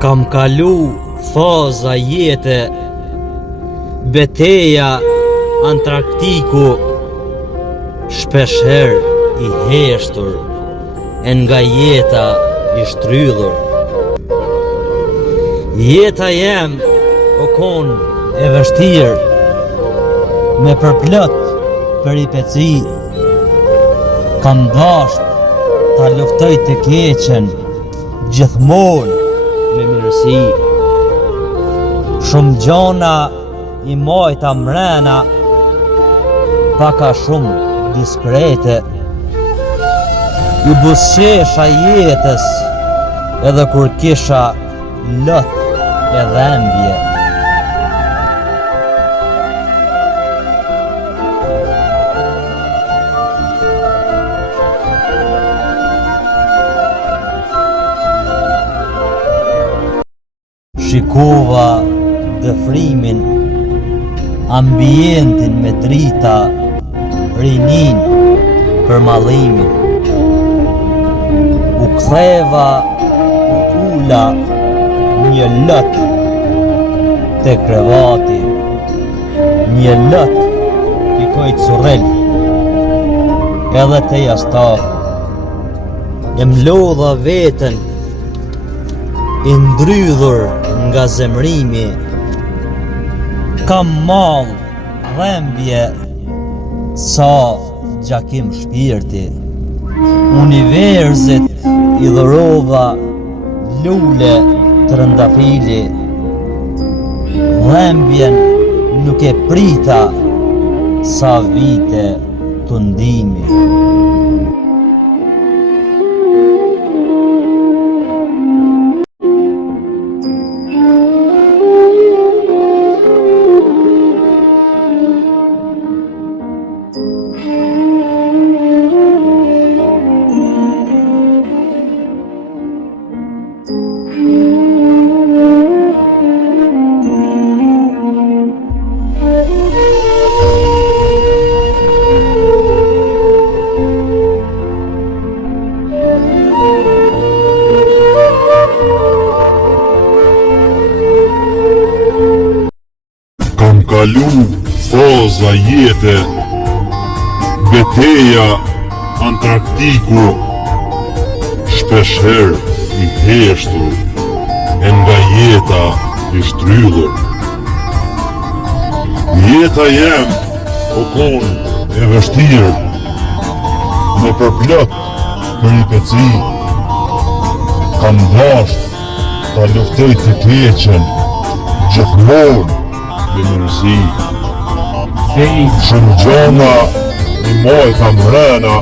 Kam kalu faza jete, beteja Antarktiku, shpesher i heshtur, e nga jeta i shtrydhur. Jeta jem o kon e vështirë, me përplot peripeci, kam dasht ta luftoj të keqen, gjithmonë me mirësi. Shumë gjona i mojta mrena, paka shumë diskrete. I busqesha jetës, edhe kur kisha lot e dhembje. Shikova dëfrimin, ambientin me drita, rinin për mallimin. U ktheva, u ula një lot te krevati, një lot pikoj currel, edhe te jastaku. E mlodha veten, i ndrydhur nga zemrimi, kam mall, dhembje, sa gjakim shpirti. Universit i dhurova lule të rëndafili, dhembjen nuk e prita, sa vite të ndimi. Kam kalu faza jete, beteja Antarktiku, shpesher i heshtur, e nga jeta i shtrydhur. Jeta jem o kon e vështirë, me përplot peripeci, kam dasht ta luftoj të keqen, gjithmonë me mirësi. Shumë gjona i mojta mrena,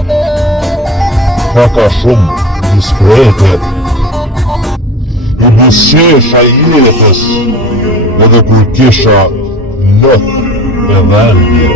paka shumë diskrete. I busqesha jetës, edhe kur kisha lot e dhembje.